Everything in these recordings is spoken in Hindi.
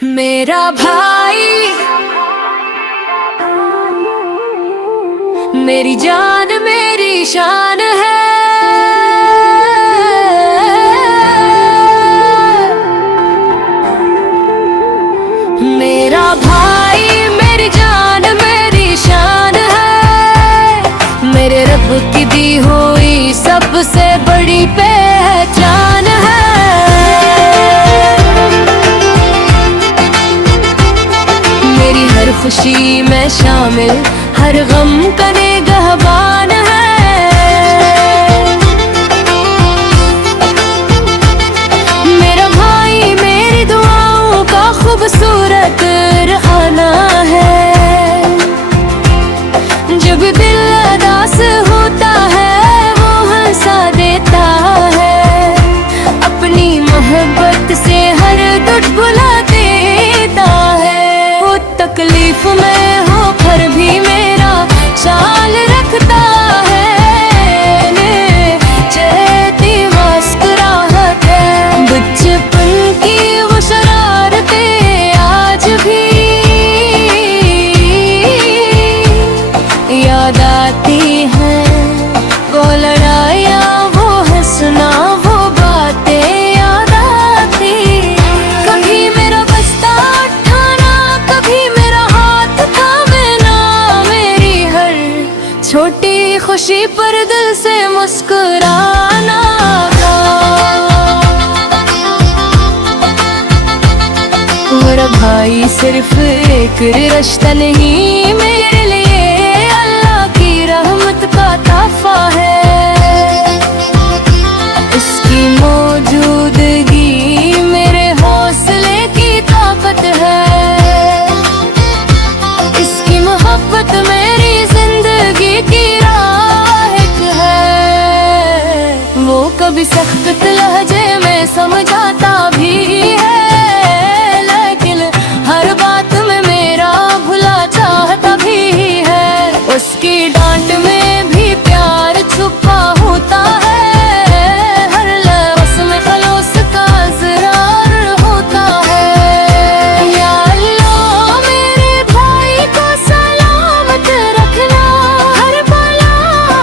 मेरा भाई मेरी जान मेरी शान है। मेरा भाई मेरी जान मेरी शान है। मेरे रब की दी हुई सबसे बड़ी पहचान है। मेरी हर खुशी में शामिल हर गम का निगहबान है। मेरा भाई मेरी दुआओं का खूबसूरत रहाना है। जब दिल उदास होता है वो हंसा देता है। अपनी मोहब्बत से हर दुख भुला देता है। वो तकलीफ में हो फिर भी मेरा ख्याल रखता है। चेती मुस्कुराहट है। बचपन की वो शरारतें आज भी याद आती हैं। वो लड़ाइयाँ वो हंसना वो बातें याद आती। कभी मेरा बस्ता उठाना कभी मेरा हाथ थामना। मेरी हर छोटी खुशी पर दिल से मुस्कुराना था। मेरा भाई सिर्फ एक रिश्ता नहीं मेरे लिए अल्लाह की रहमत का तोहफा है। इसकी मौजूदगी मेरे हौसले की ताकत है। इसकी मोहब्बत मेरी जिंदगी की राह है। वो कभी सख्त लहजे में समझाता भी है। लेकिन हर बात में मेरा भला चाहता भी है। उसकी डांट में भी प्यार छुपा होता है। हर लफ्ज़ में खलूस का इज़हार होता है। या अल्लाह मेरे भाई को सलामत रखना। हर बला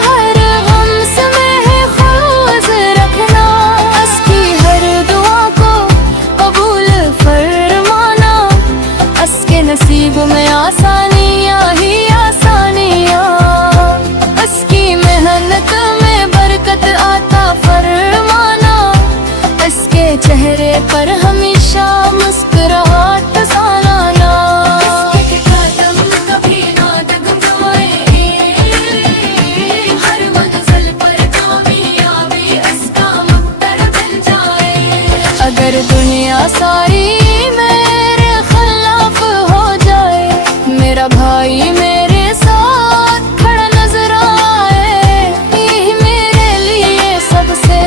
हर गम से महफूज रखना। उसकी हर दुआ को कबूल फरमाना। उसके नसीब में आसानियाँ ही आसानियाँ। उसकी मेहनत में बरकत आता फरमाना। उसके चेहरे पर हमेशा मुस्कुराहट सालाना। इसके कदम कभी ना डगमगाए। हर मंजिल पर कामयाबी उसका मुक़द्दर बन जाए। अगर दुनिया सारी मेरे खिलाफ हो जाए। मेरा भाई मेरे साथ खड़ा नजर आए। यही मेरे लिए सबसे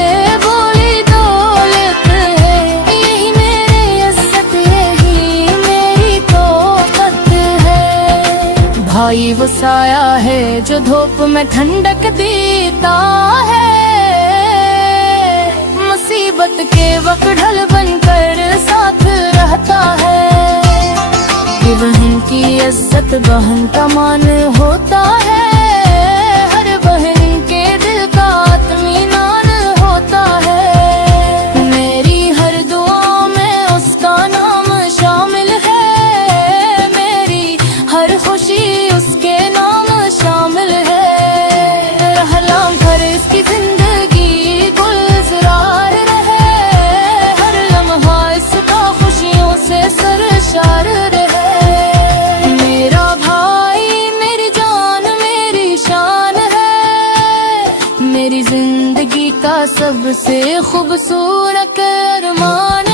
बड़ी दौलत है। यही मेरी इज्जत यही मेरी ताकत है। भाई वो साया है जो धूप में ठंडक देता है। मुसीबत के वक्त ढल बनकर साथ रहता है। कि बहन की इज्जत बहन का मान होता है। हर बहन के दिल का इत्मीनान होता है। मेरी हर दुआ में उसका नाम शामिल है। मेरी हर खुशी उसके नाम शामिल है। रहलाम कर इसकी जिंदगी गुलजार रहे। हर लम्हा इसका खुशियों से सरशार रहे। मेरा भाई मेरी जान मेरी शान है। मेरी जिंदगी का सबसे खूबसूरत अरमान